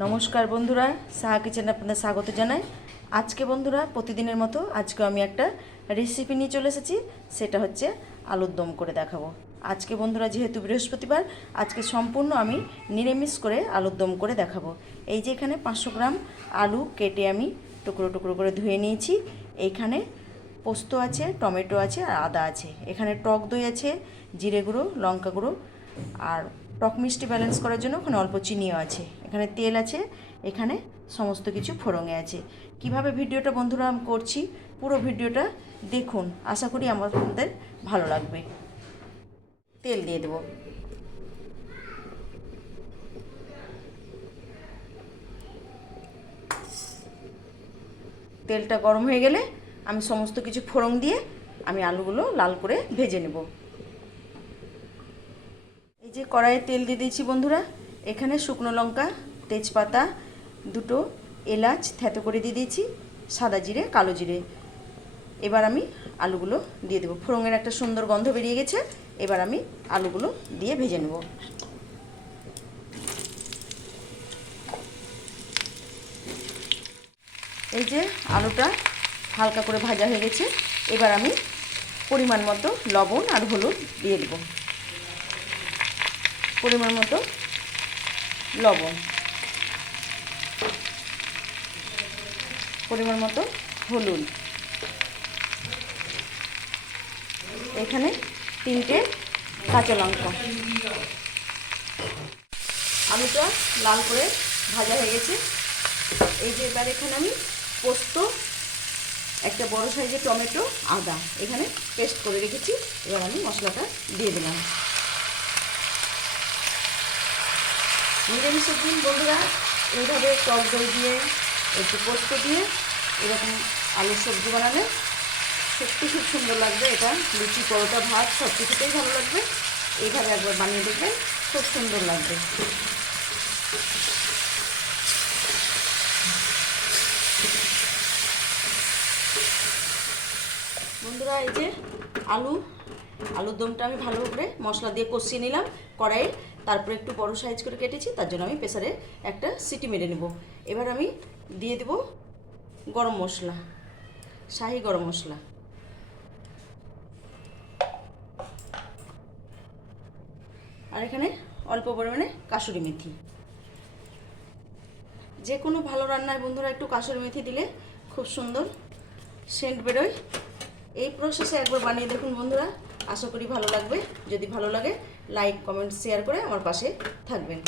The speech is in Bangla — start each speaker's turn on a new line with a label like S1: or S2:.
S1: নমস্কার বন্ধুরা, সাহা কিচেনে আপনাদের স্বাগত জানাই। আজকে বন্ধুরা, প্রতিদিনের মতো আজকে আমি একটা রেসিপি নিয়ে চলে এসেছি, সেটা হচ্ছে আলুর দম করে দেখাবো। আজকে বন্ধুরা, যেহেতু বৃহস্পতিবার, আজকে সম্পূর্ণ আমি নিরামিষ করে আলুর দম করে দেখাবো। এই যে এখানে পাঁচশো গ্রাম আলু কেটে আমি টুকরো টুকরো করে ধুয়ে নিয়েছি। এইখানে পোস্ত আছে, টমেটো আছে আর আদা আছে। এখানে টক দই আছে, জিরে গুঁড়ো, লঙ্কা গুঁড়ো আর টক মিষ্টি ব্যালেন্স করার জন্য ওখানে অল্প চিনিও আছে। এখানে তেল আছে, এখানে সমস্ত কিছু ফোড়ঙে আছে। কীভাবে ভিডিওটা বন্ধুরা আমি করছি, পুরো ভিডিওটা দেখুন। আশা করি আমাদের ভালো লাগবে। তেল দিয়ে দেবো। তেলটা গরম হয়ে গেলে আমি সমস্ত কিছু ফোড়ন দিয়ে আমি আলুগুলো লাল করে ভেজে নেব। যে কড়াইয়ে তেল দিয়ে দিয়েছি বন্ধুরা, এখানে শুকনো লঙ্কা, তেজপাতা, দুটো এলাচ থেতো করে দিয়ে দিয়েছি, সাদা জিরে, কালো জিরে। এবার আমি আলুগুলো দিয়ে দেবো। ফোড়নের একটা সুন্দর গন্ধ বেরিয়ে গেছে, এবার আমি আলুগুলো দিয়ে ভেজে নেব। এই যে আলুটা হালকা করে ভাজা হয়ে গেছে, এবার আমি পরিমাণ মতো লবণ আর হলুদ দিয়ে দেব। পরিমাণ মতো লবণ। পরিমাণ মতো হলুদ। এখানে তিনটে কাঁচা লঙ্কা। আলুটা লাল করে ভাজা হয়ে গেছে। এই যে এবার এখানে আমি পোস্ত, একটা বড় সাইজের টমেটো, আদা এখানে পেস্ট করে রেখেছি। এবার আমি মশলাটা দিয়ে দিলাম। নিরামিষের দিন, বন্ধুরা। এইভাবে টক দই দিয়ে, একটু পোস্ত দিয়ে এরকম আলুর সবজি বানালে সত্যি খুব সুন্দর লাগবে এটা। লুচি, পরোটা, ভাত সব কিছুতেই ভালো লাগবে। এইভাবে একবার বানিয়ে দেখবেন, খুব সুন্দর লাগবে। বন্ধুরা, এই যে আলু আলুর দমটা আমি ভালো করে মশলা দিয়ে কষিয়ে নিলাম, কড়াইয়ে। তারপরে একটু বড় সাইজ করে কেটেছি, তার জন্য আমি প্রেসারে একটা সিটি মেরে নেব। এবার আমি দিয়ে দেব গরম মশলা, শাহি গরম মশলা। আর এখানে অল্প পরিমাণে কাসুরি মেথি। যে কোনো ভালো রান্নায় বন্ধুরা একটু কাসুরি মেথি দিলে খুব সুন্দর সেন্ট বেরোয়। এই প্রসেসে একবার বানিয়ে দেখুন বন্ধুরা। আশা করি ভালো লাগবে। যদি ভালো লাগে লাইক কমেন্ট শেয়ার করে আমার পাশে থাকবেন।